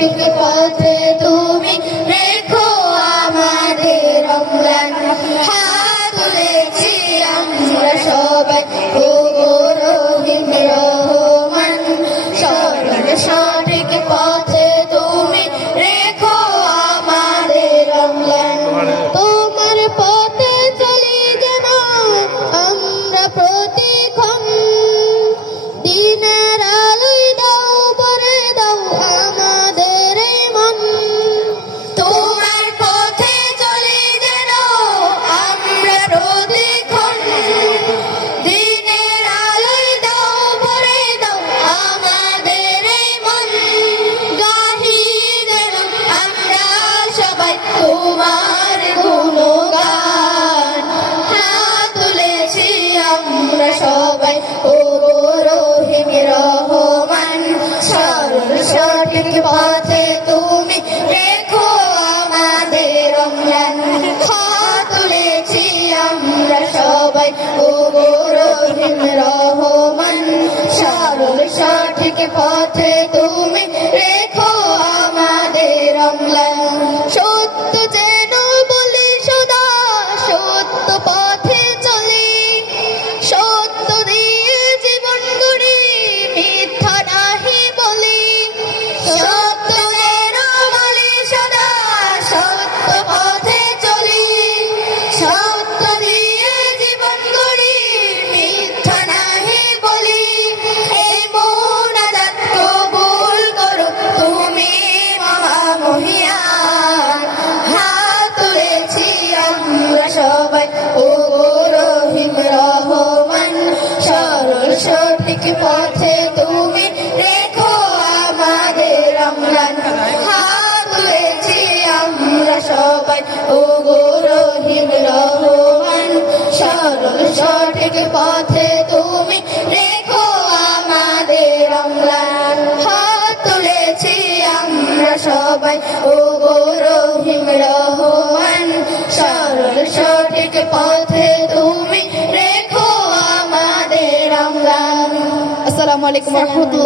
সঠিক পথে তুমি রেখো আমাদের অম্লান। হাত তুলেছি আমরা সবাই ওগো রহিম রহমান, সরল সঠিক পথে তুমি রেখো আমাদের অম্লান। তোমার পথে চলি যেন আমরা প্রতিক্ষণ, দিনের আলোয় দাও ভরে দাও আমাদের এই মন। তোমার পথে চলি যেন আমরা প্রতিক্ষণ, দিনের আলোয় দাও ভরে দাও আমাদের এই মন। গাহি যেন আমরা সবাই তোমার গুণগান, হাত তুলেছি আমরা সবাই ওগো রহিম রহমান, সরল সঠিক পথে তুমি রেখো আমাদের অম্লান। হাত তুলেছি আমরা সবাই ওগো রহিম রহমান, সরল সঠিক পথে তুমি রেখো আমাদের অম্লান। সত্য যেন বলি সদা, সত্য পথে চলি, সত্য দিয়ে জীবন গড়ি, মিথ্যা নাহি বলি। সত্য যেন বলি সদা, সত্য পথে চলি, সত্য দিয়ে জীবন গড়ি, মিথ্যা নাহি বলি। এই মোনাজাত কবুল করো তুমি মহামহিয়ান, হাত তুলেছি আমরা সবাই ওগো রহিম রহমান, সরল সঠিক পথে তুমি রেখো আমাদের অম্লান। হাত তুলেছি আমরা সবাই ওগো রহিম রহমান, সরল সঠিক পথে তুমি রেখো আমাদের অম্লান। হাত তুলেছি আমরা সবাই ওগো রহিম রহমান, সরল সঠিক পথে তুমি রেখো আমাদের অম্লান। আসসালামু আলাইকুম ওয়া রাহমাতুল্লাহ।